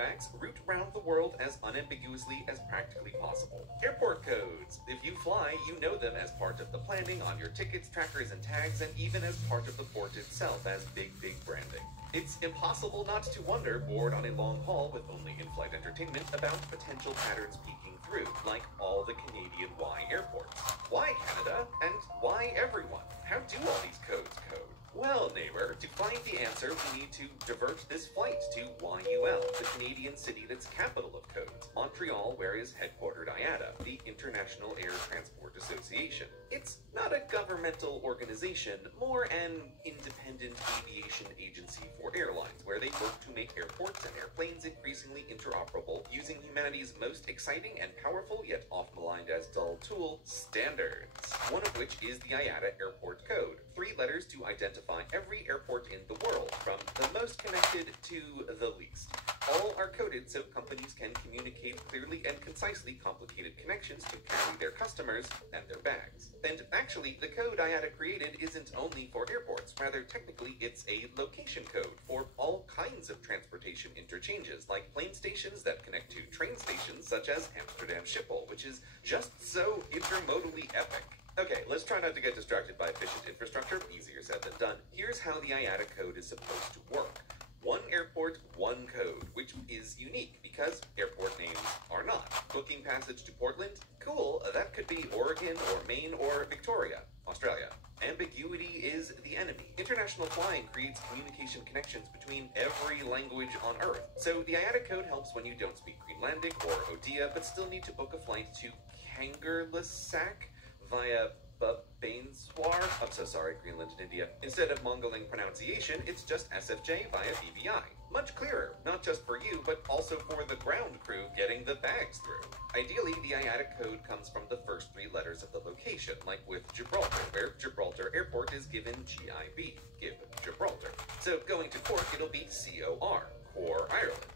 bags, route around the world as unambiguously as practically possible. Airport codes. If you fly, you know them as part of the planning on your tickets, trackers, and tags, and even as part of the port itself as big branding. It's impossible not to wonder, bored on a long haul with only in-flight entertainment, about potential patterns peeking through, like all the Canadian Y airports. Why Canada? And why everyone? How do all these codes code? Well, neighbor, to find the answer, we need to divert this flight to YUL, the Canadian city that's capital of codes, Montreal, where is headquartered IATA, the International Air Transport Association. It's not a governmental organization, more an independent aviation agency for airlines, where they work to make airports and airplanes increasingly interoperable, using humanity's most exciting and powerful, yet oft maligned as dull tool, standards. One of which is the IATA Airport Code, 3 letters to identify every airport in the world, from the most connected to the least. All are coded so companies can communicate clearly and concisely complicated connections to carry their customers and their bags. And actually, the code IATA created isn't only for airports, rather technically it's a location code for all kinds of transportation interchanges, like plane stations that connect to train stations such as Amsterdam Schiphol, which is just so intermodally epic. Okay, let's try not to get distracted by efficient infrastructure, easier said than done. Here's how the IATA code is supposed to work. One airport, one code, which is unique because airport names are not. Booking passage to Portland? Cool, that could be Oregon or Maine or Victoria, Australia. Ambiguity is the enemy. International flying creates communication connections between every language on Earth. So the IATA code helps when you don't speak Greenlandic or Odia, but still need to book a flight to Kangerlussuaq via Bhubaneswar. I'm so sorry, Greenland and India. Instead of Mongoling pronunciation, it's just SFJ via BVI. Much clearer, not just for you, but also for the ground crew getting the bags through. Ideally, the IATA code comes from the first 3 letters of the location, like with Gibraltar, where Gibraltar Airport is given GIB, Gib Gibraltar. So going to Cork, it'll be COR, Core Ireland.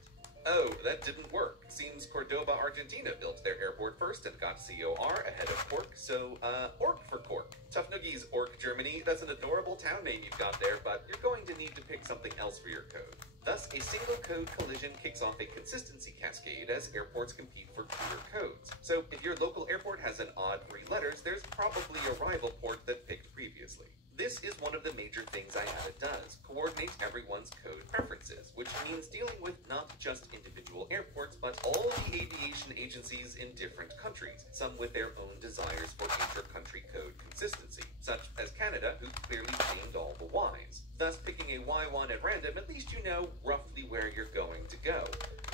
Oh, that didn't work. Seems Cordoba, Argentina built their airport first and got COR ahead of Cork, so, Ork for Cork. Tough noogies, Ork, Germany. That's an adorable town name you've got there, but you're going to need to pick something else for your code. Thus, a single code collision kicks off a consistency cascade as airports compete for clear codes. So, if your local airport has an odd 3 letters, there's probably a rival port that picked previously. This is one of the major things IATA does, coordinate everyone's code preferences, which means dealing with not just individual airports, but all the aviation agencies in different countries, some with their own desires for inter-country code consistency, such as Canada, who clearly named all the Ys. Thus, picking a Y1 at random, at least you know roughly where you're going to go.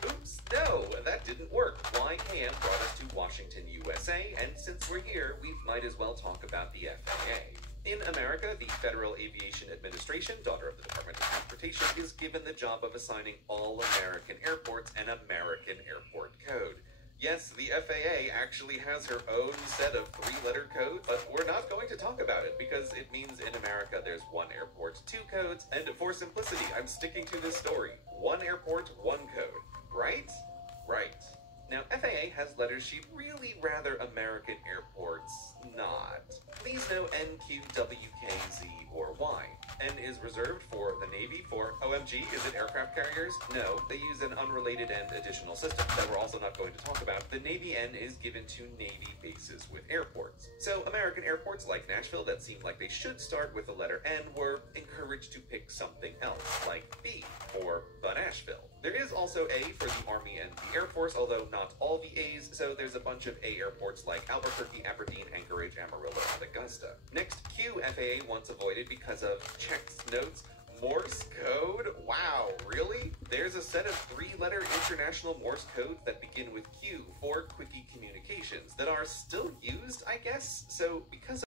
Oops, no, that didn't work. YKM brought us to Washington, USA, and since we're here, we might as well talk about the FAA. In America, the Federal Aviation Administration, daughter of the Department of Transportation, is given the job of assigning all American airports an American airport code. Yes, the FAA actually has her own set of 3-letter codes, but we're not going to talk about it because it means in America there's 1 airport, 2 codes, and for simplicity, I'm sticking to this story. 1 airport, 1 code. Right? Right. Now, FAA has letters she'd really rather American airports not. Please no N, Q, W, K, Z, or Y. N is reserved for the Navy for, OMG, is it aircraft carriers? No, they use an unrelated and additional system that we're also not going to talk about. The Navy N is given to Navy bases with airports. So American airports like Nashville that seem like they should start with the letter N were encouraged to pick something else, like B, or Nashville. There is also A for the Army and the Air Force, although not all the A's, so there's a bunch of A airports like Albuquerque, Aberdeen, Anchorage, Amarillo, and Augusta. Next, Q FAA once avoided because of checks notes. Morse code? Wow, really? There's a set of 3-letter international Morse codes that begin with Q for quickie communications that are still used, I guess? So, because